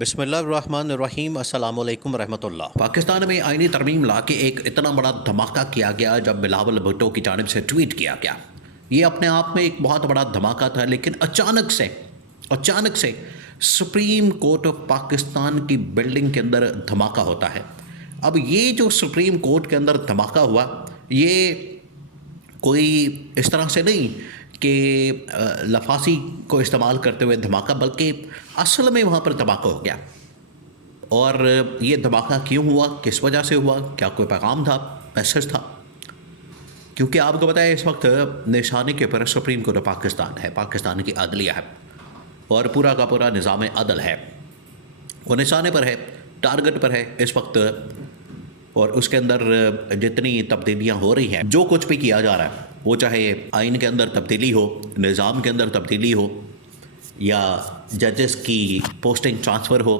بسم اللہ الرحمن الرحیم، السلام علیکم ورحمۃ اللہ۔ پاکستان میں آئینی ترمیم لا کے ایک اتنا بڑا دھماکہ کیا گیا جب بلاول بھٹو کی جانب سے ٹویٹ کیا گیا۔ یہ اپنے آپ میں ایک بہت بڑا دھماکہ تھا، لیکن اچانک سے سپریم کورٹ آف پاکستان کی بلڈنگ کے اندر دھماکہ ہوتا ہے۔ اب یہ جو سپریم کورٹ کے اندر دھماکہ ہوا، یہ کوئی اس طرح سے نہیں کہ لفاظی کو استعمال کرتے ہوئے دھماکہ، بلکہ اصل میں وہاں پر دھماکہ ہو گیا۔ اور یہ دھماکہ کیوں ہوا، کس وجہ سے ہوا، کیا کوئی پیغام تھا، میسج تھا؟ کیونکہ آپ کو پتہ ہے اس وقت نشانے کے اوپر سپریم کورٹ آف پاکستان ہے، پاکستان کی عدلیہ ہے، اور پورا کا پورا نظام عدل ہے، وہ نشانے پر ہے، ٹارگٹ پر ہے اس وقت۔ اور اس کے اندر جتنی تبدیلیاں ہو رہی ہیں، جو کچھ بھی کیا جا رہا ہے، وہ چاہے آئین کے اندر تبدیلی ہو، نظام کے اندر تبدیلی ہو، یا ججز کی پوسٹنگ ٹرانسفر ہو،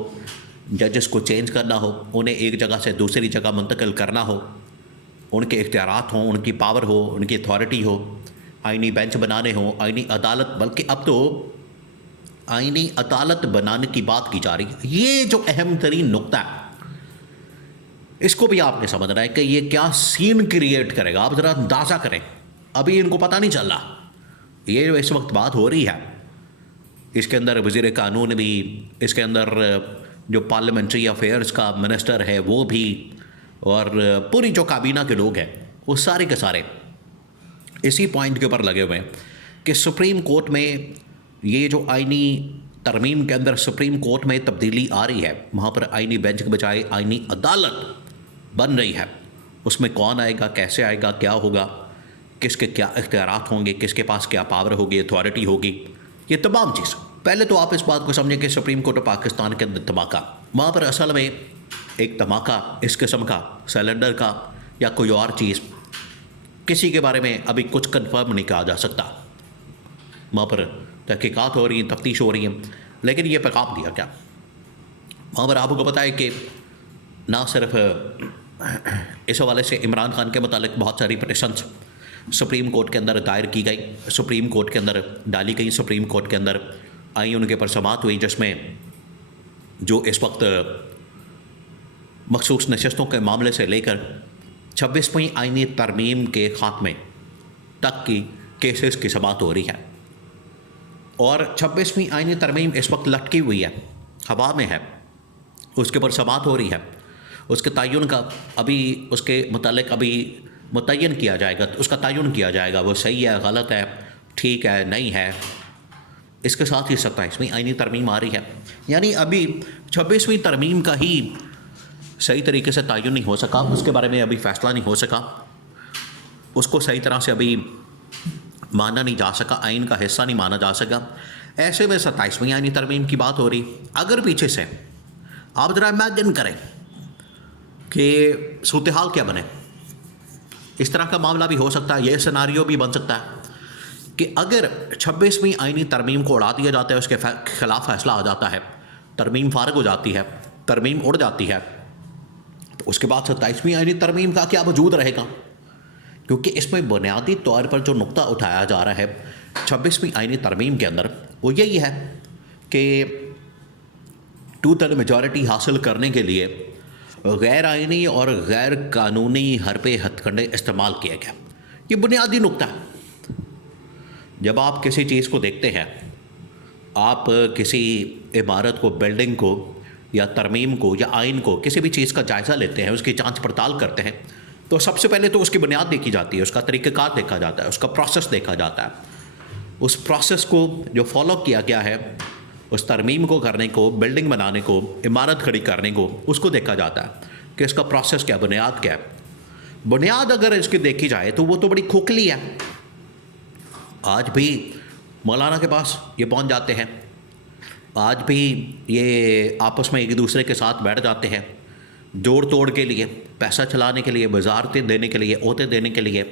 ججز کو چینج کرنا ہو، انہیں ایک جگہ سے دوسری جگہ منتقل کرنا ہو، ان کے اختیارات ہوں، ان کی پاور ہو، ان کی اتھارٹی ہو، آئینی بینچ بنانے ہوں، آئینی عدالت، بلکہ اب تو آئینی عدالت بنانے کی بات کی جا رہی ہے۔ یہ جو اہم ترین نقطہ ہے، اس کو بھی آپ نے سمجھنا ہے کہ یہ کیا سین کریٹ کرے گا۔ آپ ذرا اندازہ کریں، ابھی ان کو پتہ نہیں چل رہا۔ یہ جو اس وقت بات ہو رہی ہے، اس کے اندر وزیر قانون بھی، اس کے اندر جو پارلیمنٹری افیئرز کا منسٹر ہے وہ بھی، اور پوری جو کابینہ کے لوگ ہیں، وہ سارے کے سارے اسی پوائنٹ کے اوپر لگے ہوئے ہیں کہ سپریم کورٹ میں یہ جو آئینی ترمیم کے اندر سپریم کورٹ میں تبدیلی آ رہی ہے، وہاں پر آئینی بینچ کے بجائے آئینی عدالت بن رہی ہے۔ اس میں کون آئے گا، کیسے آئے گا، کیا ہوگا، کس کے کیا اختیارات ہوں گے، کس کے پاس کیا پاور ہوگی، اتھارٹی ہوگی، یہ تمام چیز۔ پہلے تو آپ اس بات کو سمجھیں کہ سپریم کورٹ آف پاکستان کے اندر دھماکہ، وہاں پر اصل میں ایک دھماکہ اس قسم کا، سلنڈر کا یا کوئی اور چیز، کسی کے بارے میں ابھی کچھ کنفرم نہیں کہا جا سکتا۔ وہاں پر تحقیقات ہو رہی ہیں، تفتیش ہو رہی ہیں، لیکن یہ پیغام دیا گیا۔ وہاں پر آپ کو پتہ ہے کہ نہ صرف اس حوالے سے عمران خان کے متعلق بہت ساری پٹیشنز سپریم کورٹ کے اندر دائر کی گئی، سپریم کورٹ کے اندر ڈالی گئی، سپریم کورٹ کے اندر آئی، ان کے پر سماعت ہوئی، جس میں جو اس وقت مخصوص نشستوں کے معاملے سے لے کر 26ویں آئینی ترمیم کے خاتمے تک کی کیسز کی سماعت ہو رہی ہے۔ اور 26ویں آئینی ترمیم اس وقت لٹکی ہوئی ہے، ہوا میں ہے، اس کے پر سماعت ہو رہی ہے۔ اس کے تعین کا ابھی اس کے متعلق ابھی متعین کیا جائے گا، اس کا تعین کیا جائے گا، وہ صحیح ہے، غلط ہے، ٹھیک ہے، نہیں ہے۔ اس کے ساتھ ہی 27ویں آئینی ترمیم آ رہی ہے، یعنی ابھی 26ویں ترمیم کا ہی صحیح طریقے سے تعین نہیں ہو سکا، اس کے بارے میں ابھی فیصلہ نہیں ہو سکا، اس کو صحیح طرح سے ابھی مانا نہیں جا سکا، آئین کا حصہ نہیں مانا جا سکا۔ ایسے میں 27ویں آئینی ترمیم کی بات ہو رہی، اگر پیچھے سے آپ ذرا امیجن کریں کہ صورتحال کیا بنے، اس طرح کا معاملہ بھی ہو سکتا ہے، یہ سیناریو بھی بن سکتا ہے کہ اگر 26ویں آئینی ترمیم کو اڑا دیا جاتا ہے، اس کے خلاف فیصلہ آ جاتا ہے، ترمیم فارغ ہو جاتی ہے، ترمیم اڑ جاتی ہے، تو اس کے بعد 27ویں آئینی ترمیم کا کیا وجود رہے گا؟ کیونکہ اس میں بنیادی طور پر جو نقطہ اٹھایا جا رہا ہے 26ویں آئینی ترمیم کے اندر، وہ یہی ہے کہ 2/3 میجورٹی حاصل کرنے کے لیے غیر آئینی اور غیر قانونی حربے ہتھ کنڈے استعمال کیا گیا۔ یہ بنیادی نقطہ ہے۔ جب آپ کسی چیز کو دیکھتے ہیں، آپ کسی عمارت کو، بلڈنگ کو، یا ترمیم کو، یا آئین کو، کسی بھی چیز کا جائزہ لیتے ہیں، اس کی جانچ پڑتال کرتے ہیں، تو سب سے پہلے تو اس کی بنیاد دیکھی جاتی ہے، اس کا طریقہ کار دیکھا جاتا ہے، اس کا پروسیس دیکھا جاتا ہے۔ اس پروسیس کو جو فالو کیا گیا ہے، اس ترمیم کو کرنے کو، بلڈنگ بنانے کو، عمارت کھڑی کرنے کو، اس کو دیکھا جاتا ہے کہ اس کا پروسیس کیا، بنیاد کیا ہے۔ بنیاد اگر اس کی دیکھی جائے تو وہ تو بڑی کھوکھلی ہے۔ آج بھی مولانا کے پاس یہ پہنچ جاتے ہیں، آج بھی یہ آپس میں ایک دوسرے کے ساتھ بیٹھ جاتے ہیں، جوڑ توڑ کے لیے، پیسہ چلانے کے لیے، وزارتیں دینے کے لیے، عہدے دینے کے لیے،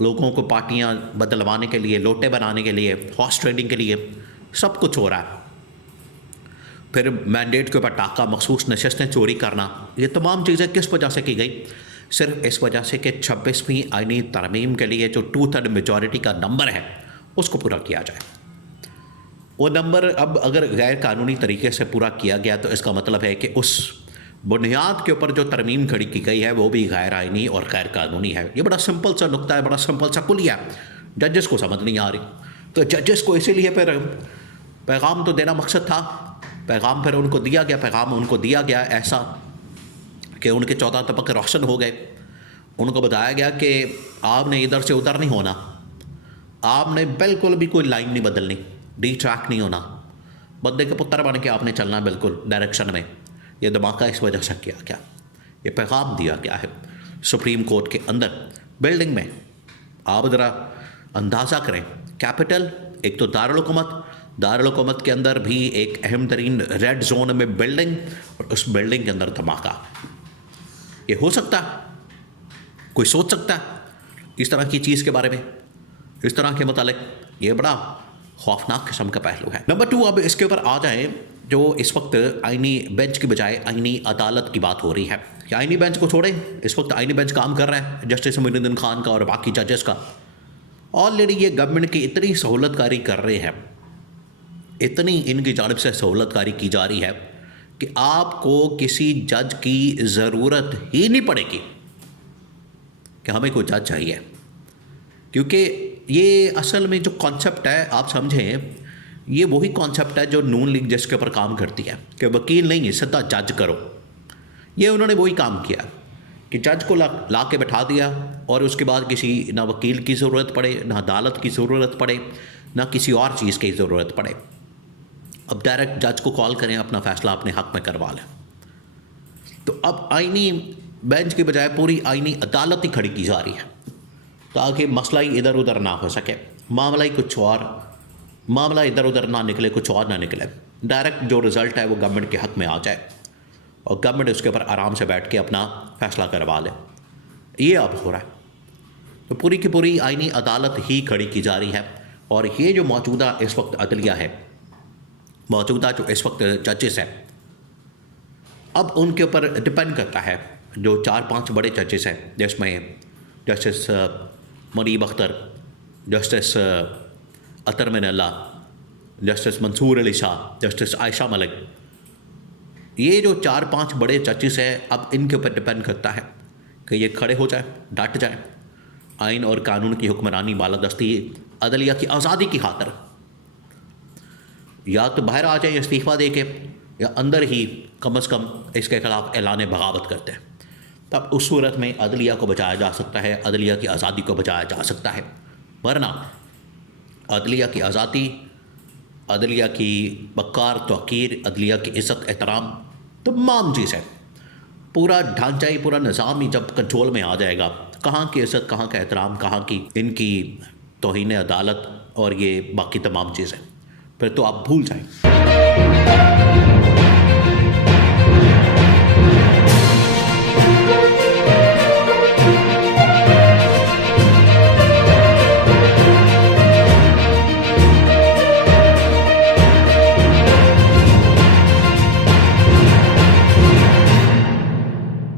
لوگوں کو پارٹیاں بدلوانے کے لیے، لوٹے بنانے کے لیے، ہارس ٹریڈنگ کے لیے، سب کچھ ہو رہا ہے۔ پھر مینڈیٹ کے اوپر ٹاکہ، مخصوص نشستیں چوری کرنا، یہ تمام چیزیں کس وجہ سے کی گئی؟ صرف اس وجہ سے کہ 26ویں آئینی ترمیم کے لیے جو 2/3 میجورٹی کا نمبر ہے، اس کو پورا کیا جائے۔ وہ نمبر اب اگر غیر قانونی طریقے سے پورا کیا گیا تو اس کا مطلب ہے کہ اس بنیاد کے اوپر جو ترمیم کھڑی کی گئی ہے وہ بھی غیر آئینی اور غیر قانونی ہے. یہ بڑا سمپل سا نقطہ ہے, بڑا سمپل سا کلیہ ہے, ججز کو سمجھ نہیں آ رہی. تو ججز کو اسی لیے پھر پیغام تو دینا مقصد تھا, پیغام پھر ان کو دیا گیا, پیغام ان کو دیا گیا ایسا کہ ان کے 14 طبقے روشن ہو گئے. ان کو بتایا گیا کہ آپ نے ادھر سے ادھر نہیں ہونا, آپ نے بالکل بھی کوئی لائن نہیں بدلنی, ڈی ٹریک نہیں ہونا, بندے کے پتر بن کے آپ نے چلنا بالکل ڈائریکشن میں. یہ دھماکہ اس وجہ سے کیا گیا, یہ پیغام دیا گیا ہے سپریم کورٹ کے اندر بلڈنگ میں. آپ ذرا اندازہ کریں, کیپٹل ایک تو دارالحکومت کے اندر بھی ایک اہم ترین ریڈ زون میں بلڈنگ, اور اس بلڈنگ کے اندر دھماکہ. یہ ہو سکتا ہے؟ کوئی سوچ سکتا ہے اس طرح کی چیز کے بارے میں, اس طرح کے متعلق؟ یہ بڑا خوفناک قسم کا پہلو ہے. نمبر 2, اب اس کے اوپر آ جائیں جو اس وقت آئینی بینچ کی بجائے آئینی عدالت کی بات ہو رہی ہے. کہ آئینی بینچ کو چھوڑیں, اس وقت آئینی بینچ کام کر رہا ہے جسٹس معین الدین خان کا اور باقی ججز کا. آلریڈی یہ گورنمنٹ کی اتنی سہولت کاری کر رہے ہیں, اتنی ان کی جانب سے سہولت کاری کی جا رہی ہے کہ آپ کو کسی جج کی ضرورت ہی نہیں پڑے گی کہ ہمیں کوئی جج چاہیے. کیونکہ یہ اصل میں جو کانسیپٹ ہے آپ سمجھیں, یہ وہی کانسیپٹ ہے جو نون لیگ جس کے اوپر کام کرتی ہے کہ وکیل نہیں, سیدھا جج کرو. یہ انہوں نے وہی کام کیا کہ جج کو لا کے بٹھا دیا, اور اس کے بعد کسی نہ وکیل کی ضرورت پڑے, نہ عدالت کی ضرورت پڑے, نہ کسی اور چیز کی ضرورت پڑے. اب ڈائریکٹ جج کو کال کریں, اپنا فیصلہ اپنے حق میں کروا لیں. تو اب آئینی بینچ کی بجائے پوری آئینی عدالت ہی کھڑی کی جا رہی ہے تاکہ مسئلہ ہی ادھر ادھر نہ ہو سکے, معاملہ ہی کچھ اور, معاملہ ادھر ادھر نہ نکلے, کچھ اور نہ نکلے. ڈائریکٹ جو رزلٹ ہے وہ گورنمنٹ کے حق میں آ جائے اور گورنمنٹ اس کے اوپر آرام سے بیٹھ کے اپنا فیصلہ کروا لے. یہ اب ہو رہا ہے. تو پوری کی پوری آئینی عدالت ہی کھڑی کی جا رہی ہے. اور یہ جو موجودہ اس وقت عدلیہ ہے, موجودہ جو اس وقت ججز ہیں, اب ان کے اوپر ڈپینڈ کرتا ہے جو 4-5 بڑے ججز ہیں, جس میں جسٹس منیب اختر, جسٹس اطہر من اللہ, جسٹس منصور علی شاہ, جسٹس عائشہ ملک. یہ جو 4-5 بڑے ججز ہیں, اب ان کے اوپر ڈپینڈ کرتا ہے کہ یہ کھڑے ہو جائیں, ڈٹ جائیں, آئین اور قانون کی حکمرانی, بالادستی, عدلیہ کی آزادی کی خاطر. یا تو باہر آ جائیں استعفیٰ دے کے, یا اندر ہی کم از کم اس کے خلاف اعلان بغاوت کرتے ہیں. تب اس صورت میں عدلیہ کو بچایا جا سکتا ہے, عدلیہ کی آزادی کو بچایا جا سکتا ہے. ورنہ عدلیہ کی آزادی, عدلیہ کی وقار توقیر, عدلیہ کی عزت احترام, تمام چیزیں, پورا ڈھانچہ ہی, پورا نظام ہی جب کنٹرول میں آ جائے گا, کہاں کی عزت, کہاں کا احترام, کہاں کی ان کی توہین عدالت اور یہ باقی تمام چیزیں, پھر تو آپ بھول جائیں.